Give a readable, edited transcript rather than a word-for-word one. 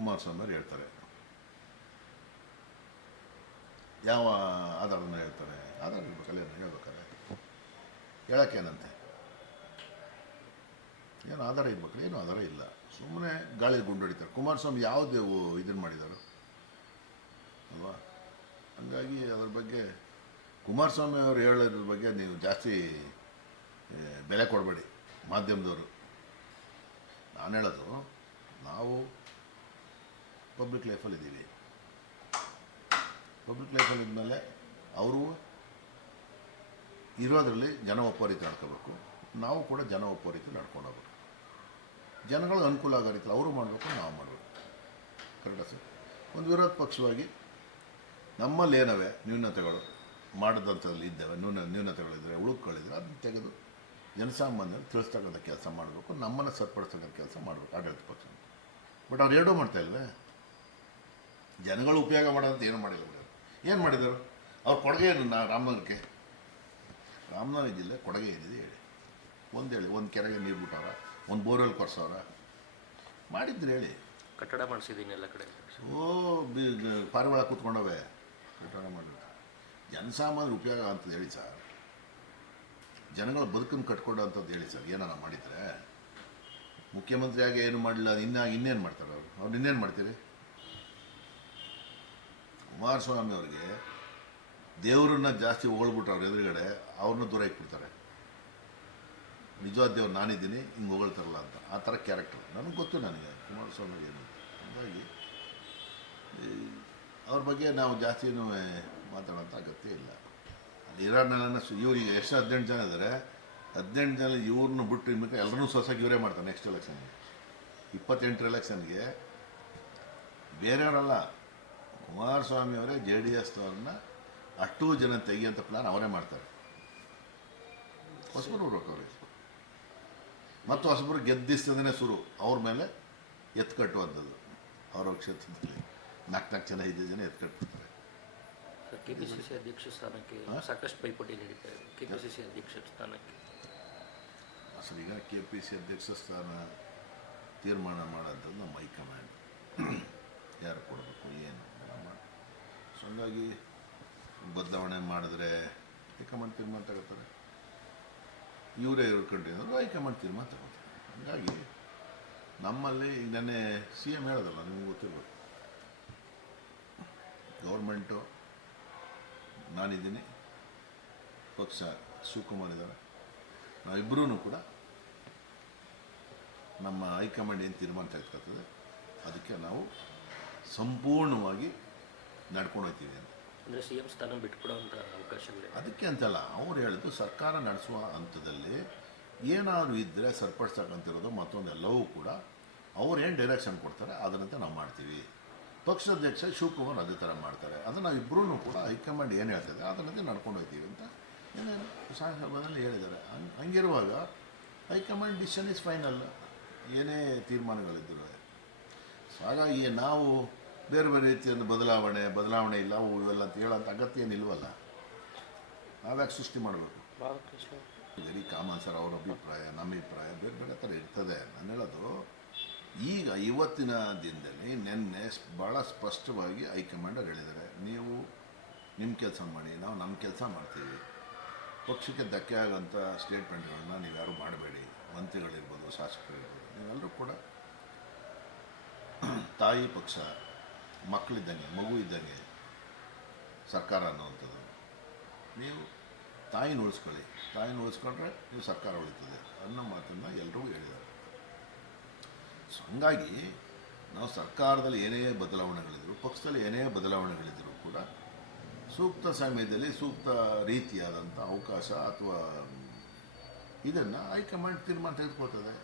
ಕುಮಾರಸ್ವಾಮಿ ಅವರು ಹೇಳ್ತಾರೆ. ಯಾವ ಆಧಾರನ ಹೇಳ್ತಾರೆ? ಆಧಾರ ಇರ್ಬೇಕಲ್ಲ ಹೇಳ್ಬೇಕಾದ್ರೆ, ಹೇಳೋಕ್ಕೇನಂತೆ, ಏನು ಆಧಾರ ಇರ್ಬೇಕಲ್ಲ, ಏನು ಆಧಾರ ಇಲ್ಲ. ಸುಮ್ಮನೆ ಗಾಳಿ ಗುಂಡು ಹೊಡಿತಾರೆ. ಕುಮಾರಸ್ವಾಮಿ ಯಾವುದು ಇದನ್ನು ಮಾಡಿದರು ಅಲ್ವಾ? ಹಂಗಾಗಿ ಅದ್ರ ಬಗ್ಗೆ ಕುಮಾರಸ್ವಾಮಿ ಅವರು ಹೇಳೋದ್ರ ಬಗ್ಗೆ ನೀವು ಜಾಸ್ತಿ ಬೆಲೆ ಕೊಡಬೇಡಿ ಮಾಧ್ಯಮದವರು. ನಾನು ಹೇಳೋದು, ನಾವು ಪಬ್ಲಿಕ್ ಲೈಫಲ್ಲಿದ್ದೀವಿ. ಪಬ್ಲಿಕ್ ಲೈಫಲ್ಲಿ ಇದ್ಮೇಲೆ ಅವರು ಇರೋದರಲ್ಲಿ ಜನ ಒಪ್ಪೋ ರೀತಿ ನಡ್ಕೋಬೇಕು, ನಾವು ಕೂಡ ಜನ ಒಪ್ಪೋ ರೀತಿ ನಡ್ಕೊಂಡು ಹೋಗ್ಬೇಕು. ಜನಗಳಿಗೆ ಅನುಕೂಲ ಆಗೋ ರೀತಿ ಅವರು ಮಾಡಬೇಕು, ನಾವು ಮಾಡಬೇಕು. ಕರೆಕ್ಟಾ ಸರ್? ಒಂದು ವಿರೋಧ ಪಕ್ಷವಾಗಿ ನಮ್ಮಲ್ಲಿ ಏನವೆ ನ್ಯೂನತೆಗಳು ಮಾಡಿದಂಥದ್ರಲ್ಲಿ ಇದ್ದಾವೆ, ನ್ಯೂನತೆಗಳಿದ್ದರೆ ಉಳುಕ್ಗಳಿದ್ರೆ ಅದನ್ನು ತೆಗೆದು ಜನಸಾಮಾನ್ಯರು ತಿಳಿಸ್ತಕ್ಕಂಥ ಕೆಲಸ ಮಾಡಬೇಕು, ನಮ್ಮನ್ನು ಸರಿಪಡಿಸ್ತಕ್ಕಂಥ ಕೆಲಸ ಮಾಡಬೇಕು ಆಡಳಿತ ಪಕ್ಷ. ಬಟ್ ಅವ್ರು ಎರಡೂ ಮಾಡ್ತಾಯಿಲ್ವೇ? ಜನಗಳು ಉಪಯೋಗ ಮಾಡೋದಂತ ಏನು ಮಾಡಿಲ್ಲ. ಏನು ಮಾಡಿದರು? ಅವ್ರ ಕೊಡುಗೆ ಏನು? ರಾಮನಗರಕ್ಕೆ, ರಾಮನಗರ ಜಿಲ್ಲೆ ಕೊಡುಗೆ ಏನಿದೆ ಹೇಳಿ? ಹೇಳಿ, ಒಂದು ಕೆರೆಗೆ ನೀರು ಬಿಟ್ಟವ್ರ, ಒಂದು ಬೋರ್ವೆಲ್ ಕೊರ್ಸವ್ರ, ಮಾಡಿದ್ರು ಹೇಳಿ? ಕಟ್ಟಡ ಮಾಡಿಸಿದ್ದೀನಿ ಎಲ್ಲ ಕಡೆ. ಪಾರಿವಾಳ ಕೂತ್ಕೊಂಡವೆ ಕಟ್ಟಡ ಮಾಡಿದ್ರು. ಜನಸಾಮಾನ್ಯರು ಉಪಯೋಗ ಅಂತದ್ದು ಹೇಳಿ ಸರ್, ಜನಗಳ ಬದುಕನ್ನು ಕಟ್ಕೊಡೋ ಅಂಥದ್ದು ಹೇಳಿ ಸರ್. ಏನಾರ ಮಾಡಿದರೆ ಮುಖ್ಯಮಂತ್ರಿಯಾಗಿ ಏನು ಮಾಡಲಿಲ್ಲ, ಇನ್ನೇನು ಮಾಡ್ತಾರೆ ಅವ್ರು ಇನ್ನೇನು ಮಾಡ್ತೀರಿ? ಕುಮಾರಸ್ವಾಮಿ ಅವ್ರಿಗೆ ದೇವ್ರನ್ನ ಜಾಸ್ತಿ ಹೊಗಳ್ಬಿಟ್ರೆ ಅವ್ರ ಎದುರುಗಡೆ ಅವ್ರನ್ನ ದೂರ ಇಟ್ಬಿಡ್ತಾರೆ. ನಿಜವಾದ ದೇವ್ರು ನಾನಿದ್ದೀನಿ, ಹಿಂಗೆ ಹೊಗಳ್ತಾರಲ್ಲ ಅಂತ. ಆ ಥರ ಕ್ಯಾರೆಕ್ಟರ್ ನನಗೆ ಗೊತ್ತು, ನನಗೆ ಕುಮಾರಸ್ವಾಮಿ ಏನು. ಹಾಗಾಗಿ ಅವ್ರ ಬಗ್ಗೆ ನಾವು ಜಾಸ್ತಿನೂ ಮಾತಾಡೋಂಥ ಅಗತ್ಯ ಇಲ್ಲ. ಅಲ್ಲಿ ಇರೋರ್ನೆಲ್ಲ ಇವ್ರಿಗೆ ಎಷ್ಟು 18 ಜನ ಇದ್ದಾರೆ, 18 ಜನ ಇವ್ರನ್ನ ಬಿಟ್ಟು ಇನ್ಬೇಕು ಎಲ್ಲರೂ ಹೊಸಾಗಿ ಇವರೇ ಮಾಡ್ತಾರೆ. ನೆಕ್ಸ್ಟ್ ಎಲೆಕ್ಷನ್ಗೆ 28 ಎಲೆಕ್ಷನ್ಗೆ ಬೇರೆಯವರಲ್ಲ, ಕುಮಾರಸ್ವಾಮಿ ಅವರೇ JDS ಅವ್ರನ್ನ ಅಷ್ಟೂ ಜನ ತೆಗಿಯೋಂಥ ಪ್ಲ್ಯಾನ್ ಅವರೇ ಮಾಡ್ತಾರೆ. ಹೊಸಬರು ಬರ್ಬೇಕು ಅವ್ರಿಗೆ, ಮತ್ತು ಹೊಸಬರು ಗೆದ್ದಿಸ್ತದೇ ಶುರು ಅವ್ರ ಮೇಲೆ ಎತ್ಕಟ್ಟುವಂಥದ್ದು. ಅವ್ರವ್ರ ಕ್ಷೇತ್ರದಲ್ಲಿ 4 ಜನ 5 ಜನ ಎತ್ಕಟ್ಬಿಡ್ತಾರೆ. KPCC ಅಧ್ಯಕ್ಷ ಸ್ಥಾನಕ್ಕೆ ಸಾಕಷ್ಟು ಪೈಪೋಟಿ ನಡೀತಾ ಇದೆ. KPCC ಅಧ್ಯಕ್ಷ ಸ್ಥಾನಕ್ಕೆ ಅಸಲು ಈಗ KPCC ಅಧ್ಯಕ್ಷ ಸ್ಥಾನ ತೀರ್ಮಾನ ಮಾಡೋಂಥದ್ದು ನಮ್ಮ ಹೈಕಮಾಂಡ್, ಯಾರು ಕೊಡಬೇಕು ಏನು ಮಾಡಿ. ಸೊ ಹಂಗಾಗಿ ಬದಲಾವಣೆ ಮಾಡಿದ್ರೆ ಹೈಕಮಾಂಡ್ ತೀರ್ಮಾನ ತಗೋತಾರೆ, ಇವರೇ ಕಂಟಿನ್ಯೂ ಹೈಕಮಾಂಡ್ ತೀರ್ಮಾನ ತಗೋತಾರೆ. ಹಂಗಾಗಿ ನಮ್ಮಲ್ಲಿ ಈಗ ನೆನ್ನೆ CM ಹೇಳೋದಲ್ಲ, ನಿಮ್ಗೆ ಗೊತ್ತಿರ್ಬೇಕು, ಗೌರ್ಮೆಂಟು ನಾನಿದ್ದೀನಿ, ಪಕ್ಷ ಶಿವಕುಮಾರ್ ಇದ್ದಾರೆ, ನಾವಿಬ್ಬರೂ ಕೂಡ ನಮ್ಮ ಹೈಕಮಾಂಡ್ ಏನು ತೀರ್ಮಾನ ತೆಗೆದುಕೊಳ್ತದೆ ಅದಕ್ಕೆ ನಾವು ಸಂಪೂರ್ಣವಾಗಿ ನಡ್ಕೊಂಡು ಹೋಗ್ತೀವಿ ಅಂತ. ಅಂದರೆ CM ಸ್ಥಾನ ಬಿಟ್ಕೊಡೋಂಥ ಅವಕಾಶಗಳು ಅದಕ್ಕೆ ಅಂತಲ್ಲ, ಅವ್ರು ಹೇಳಿದ್ದು ಸರ್ಕಾರ ನಡೆಸುವ ಹಂತದಲ್ಲಿ ಏನಾದರೂ ಇದ್ದರೆ ಸರಿಪಡಿಸ್ತಕ್ಕಂತಿರೋದು ಮತ್ತೊಂದೆಲ್ಲವೂ ಕೂಡ ಅವ್ರು ಏನು ಡೈರೆಕ್ಷನ್ ಕೊಡ್ತಾರೆ ಅದರಂತೆ ನಾವು ಮಾಡ್ತೀವಿ. ಪಕ್ಷಾಧ್ಯಕ್ಷ ಶಿವಕುಮಾರ್ ಅದೇ ಥರ ಮಾಡ್ತಾರೆ. ಅದನ್ನು ನಾವು ಇಬ್ಬರೂ ಕೂಡ ಹೈಕಮಾಂಡ್ ಏನು ಹೇಳ್ತದೆ ಅದರಂತೆ ನಡ್ಕೊಂಡು ಹೋಗ್ತೀವಿ ಅಂತ ಏನೇನು ಸಭೆಯಲ್ಲಿ ಹೇಳಿದ್ದಾರೆ. ಹಂಗಿರುವಾಗ ಹೈಕಮಾಂಡ್ ಡಿಸಿಷನ್ ಇಸ್ ಫೈನಲ್, ಏನೇ ತೀರ್ಮಾನಗಳಿದ್ದರು. ಸೊ ಹಾಗಾಗಿ ನಾವು ಬೇರೆ ಬೇರೆ ರೀತಿಯ ಬದಲಾವಣೆ ಇಲ್ಲ ಇವೆಲ್ಲ ಅಂತ ಹೇಳೋಂಥ ಅಗತ್ಯ ಏನಿಲ್ವಲ್ಲ. ನಾವ್ಯಾಕೆ ಸೃಷ್ಟಿ ಮಾಡಬೇಕು? ವೆರಿ ಕಾಮನ್ ಸರ್, ಅವ್ರ ಅಭಿಪ್ರಾಯ ನಮ್ಮ ಅಭಿಪ್ರಾಯ ಬೇರೆ ಬೇರೆ ಥರ ಇರ್ತದೆ. ನಾನು ಹೇಳೋದು ಈಗ ಇವತ್ತಿನ ದಿನದಲ್ಲಿ ನಿನ್ನೆ ಭಾಳ ಸ್ಪಷ್ಟವಾಗಿ ಹೈಕಮಾಂಡರ್ ಹೇಳಿದ್ದಾರೆ, ನೀವು ನಿಮ್ಮ ಕೆಲಸ ಮಾಡಿ, ನಾವು ನಮ್ಮ ಕೆಲಸ ಮಾಡ್ತೀವಿ. ಪಕ್ಷಕ್ಕೆ ಧಕ್ಕೆ ಆಗೋಂಥ ಸ್ಟೇಟ್ಮೆಂಟ್ಗಳನ್ನ ನೀವ್ಯಾರು ಮಾಡಬೇಡಿ. ಮಂತ್ರಿಗಳಿರ್ಬೋದು, ಶಾಸಕರಿರ್ಬೋದು, ನೀವೆಲ್ಲರೂ ಕೂಡ ತಾಯಿ ಪಕ್ಷ, ಮಕ್ಕಳಿದ್ದಂಗೆ, ಮಗು ಇದ್ದಂಗೆ ಸರ್ಕಾರ ಅನ್ನುವಂಥದ್ದು. ನೀವು ತಾಯಿನ ಉಳಿಸ್ಕೊಂಡ್ರೆ ನೀವು ಸರ್ಕಾರ ಉಳಿತದೆ ಅನ್ನೋ ಮಾತನ್ನು ಎಲ್ಲರೂ ಹೇಳಿದ್ದಾರೆ. ಸೊ ಹಂಗಾಗಿ ನಾವು ಸರ್ಕಾರದಲ್ಲಿ ಏನೇ ಬದಲಾವಣೆಗಳಿದ್ರು, ಪಕ್ಷದಲ್ಲಿ ಏನೇ ಬದಲಾವಣೆಗಳಿದ್ದರೂ ಕೂಡ ಸೂಕ್ತ ಸಮಯದಲ್ಲಿ ಸೂಕ್ತ ರೀತಿಯಾದಂಥ ಅವಕಾಶ ಅಥವಾ ಇದನ್ನು ಹೈಕಮಾಂಡ್ ತೀರ್ಮಾನ ತೆಗೆದುಕೊಳ್ತದೆ.